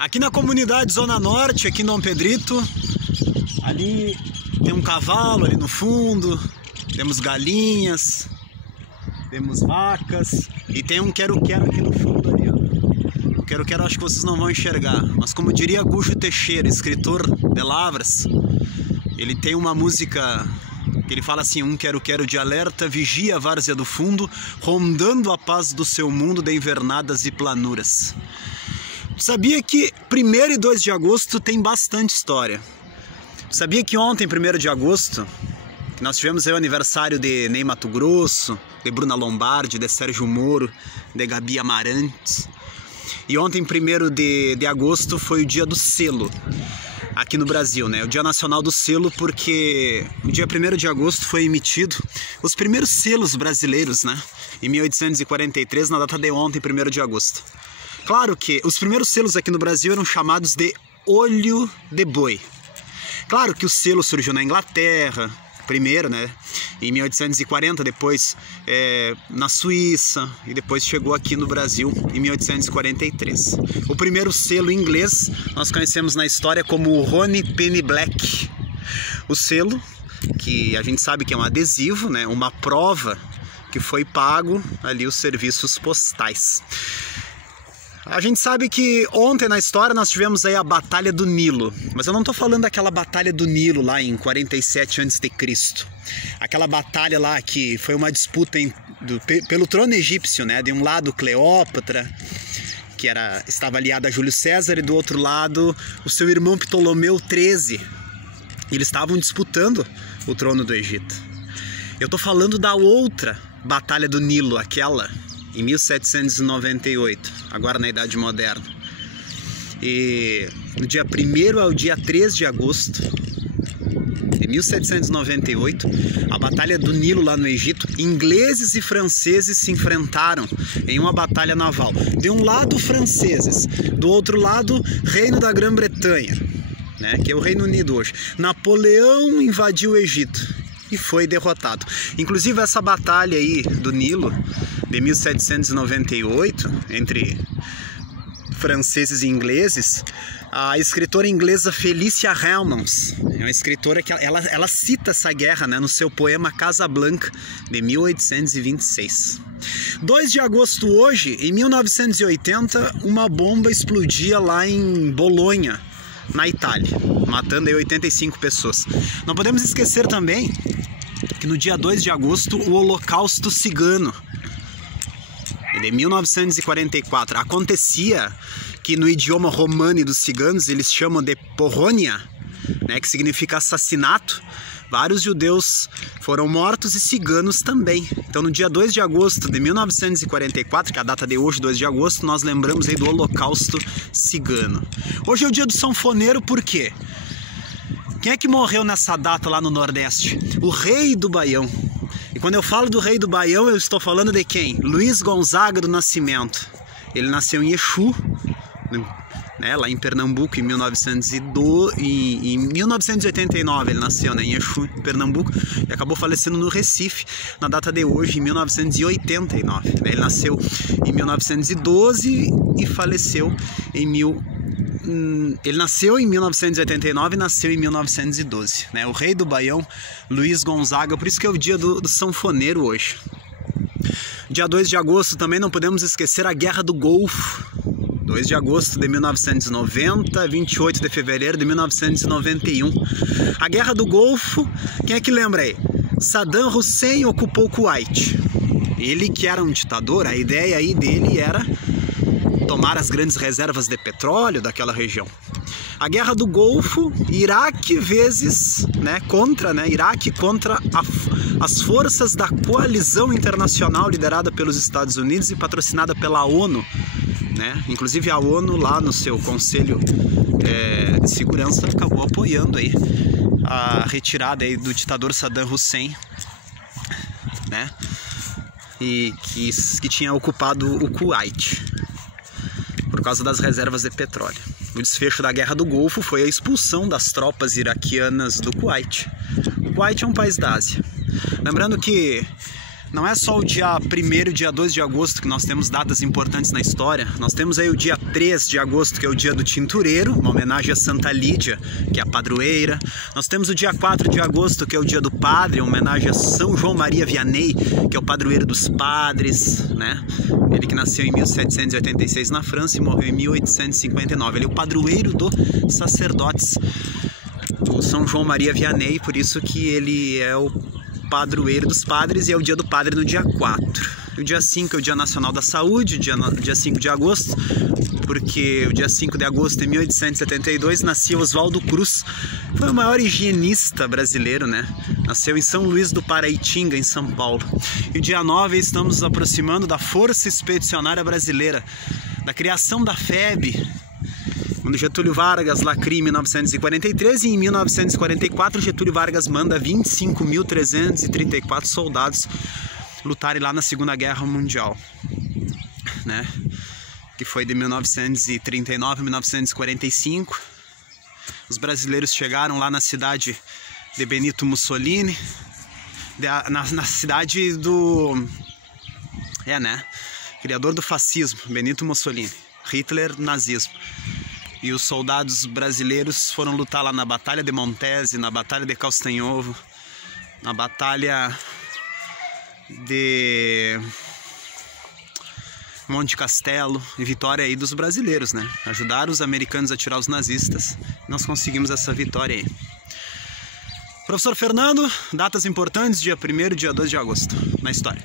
Aqui na comunidade Zona Norte, aqui em Dom Pedrito, ali tem um cavalo ali no fundo, temos galinhas, temos vacas e tem um quero-quero aqui no fundo ali, ó. O quero-quero acho que vocês não vão enxergar, mas como diria Gucho Teixeira, escritor de Lavras, ele tem uma música que ele fala assim: um quero-quero de alerta, vigia a várzea do fundo, rondando a paz do seu mundo de invernadas e planuras. Sabia que 1º e 2 de agosto tem bastante história. Sabia que ontem, 1º de agosto, que nós tivemos aí o aniversário de Ney Matogrosso, de Bruna Lombardi, de Sérgio Moro, de Gabi Amarantes. E ontem, 1º de agosto, foi o dia do selo aqui no Brasil, né? O Dia Nacional do Selo, porque no dia 1º de agosto foi emitido os primeiros selos brasileiros, né? Em 1843, na data de ontem, 1º de agosto. Claro que os primeiros selos aqui no Brasil eram chamados de olho de boi. Claro que o selo surgiu na Inglaterra, primeiro, né, em 1840, depois na Suíça e depois chegou aqui no Brasil em 1843. O primeiro selo inglês nós conhecemos na história como o Honey Penny Black. O selo, que a gente sabe que é um adesivo, né, uma prova que foi pago ali os serviços postais. A gente sabe que ontem na história nós tivemos aí a Batalha do Nilo, mas eu não estou falando daquela Batalha do Nilo lá em 47 a.C. Aquela batalha lá que foi uma disputa pelo trono egípcio, né? De um lado Cleópatra, que estava aliada a Júlio César, e do outro lado o seu irmão Ptolomeu XIII. Eles estavam disputando o trono do Egito. Eu estou falando da outra Batalha do Nilo, aquela em 1798, agora na Idade Moderna. E no dia 1º ao dia 3 de agosto de 1798, a Batalha do Nilo lá no Egito, ingleses e franceses se enfrentaram em uma batalha naval. De um lado, franceses, do outro lado, Reino da Grã-Bretanha, né, que é o Reino Unido hoje. Napoleão invadiu o Egito e foi derrotado. Inclusive essa batalha aí do Nilo de 1798 entre franceses e ingleses, a escritora inglesa Felicia Hemans é uma escritora que ela cita essa guerra, né, no seu poema Casablanca de 1826. 2 de agosto hoje, em 1980, uma bomba explodia lá em Bolonha, na Itália, matando aí 85 pessoas. Não podemos esquecer também que no dia 2 de agosto o Holocausto Cigano de 1944 acontecia, que no idioma romani dos ciganos eles chamam de porronia, né, que significa assassinato. Vários judeus foram mortos e ciganos também. Então no dia 2 de agosto de 1944, que é a data de hoje, 2 de agosto, nós lembramos aí do Holocausto Cigano. Hoje é o dia do sanfoneiro, por quê? Quem é que morreu nessa data lá no Nordeste? O Rei do Baião. E quando eu falo do Rei do Baião, eu estou falando de quem? Luiz Gonzaga do Nascimento. Ele nasceu em Exu, né, lá em Pernambuco, em 1989 ele nasceu, né, em Exu, em Pernambuco, e acabou falecendo no Recife, na data de hoje, em 1989. Né, ele nasceu em 1912 e faleceu ele nasceu em 1989 e nasceu em 1912. Né, o Rei do Baião, Luiz Gonzaga, por isso que é o dia do sanfoneiro hoje. Dia 2 de agosto também não podemos esquecer a Guerra do Golfo. 2 de agosto de 1990, 28 de fevereiro de 1991. A Guerra do Golfo, quem é que lembra aí? Saddam Hussein ocupou Kuwait. Ele que era um ditador, a ideia aí dele era tomar as grandes reservas de petróleo daquela região. A Guerra do Golfo, Iraque vezes, Iraque contra as forças da coalizão internacional liderada pelos Estados Unidos e patrocinada pela ONU. Né? Inclusive a ONU lá no seu Conselho de Segurança acabou apoiando aí a retirada aí do ditador Saddam Hussein, né? E que tinha ocupado o Kuwait por causa das reservas de petróleo. O desfecho da Guerra do Golfo foi a expulsão das tropas iraquianas do Kuwait. O Kuwait é um país da Ásia. Lembrando que Não é só o dia 1º e dia 2 de agosto que nós temos datas importantes na história. Nós temos aí o dia 3 de agosto, que é o dia do tintureiro, uma homenagem a Santa Lídia, que é a padroeira. Nós temos o dia 4 de agosto, que é o dia do padre, uma homenagem a São João Maria Vianney, que é o padroeiro dos padres, né? Ele que nasceu em 1786 na França e morreu em 1859. Ele é o padroeiro dos sacerdotes, o São João Maria Vianney, por isso que ele é o padroeiro dos padres e é o dia do padre no dia 4. O dia 5 é o Dia Nacional da Saúde, dia 5 de agosto, porque o dia 5 de agosto de 1872 nascia Oswaldo Cruz, foi o maior higienista brasileiro, né? Nasceu em São Luís do Paraitinga, em São Paulo. E o dia 9 estamos nos aproximando da Força Expedicionária Brasileira, da criação da FEB, quando Getúlio Vargas lacria em 1943 e em 1944 Getúlio Vargas manda 25.334 soldados lutarem lá na Segunda Guerra Mundial, né? Que foi de 1939 a 1945. Os brasileiros chegaram lá na cidade de Benito Mussolini, na cidade do... criador do fascismo, Benito Mussolini, Hitler, nazismo. E os soldados brasileiros foram lutar lá na Batalha de Montese, na Batalha de Castanhovo, na Batalha de Monte Castelo, e vitória aí dos brasileiros, né? Ajudaram os americanos a tirar os nazistas, e nós conseguimos essa vitória aí. Professor Fernando, datas importantes, dia 1º e dia 2 de agosto na história.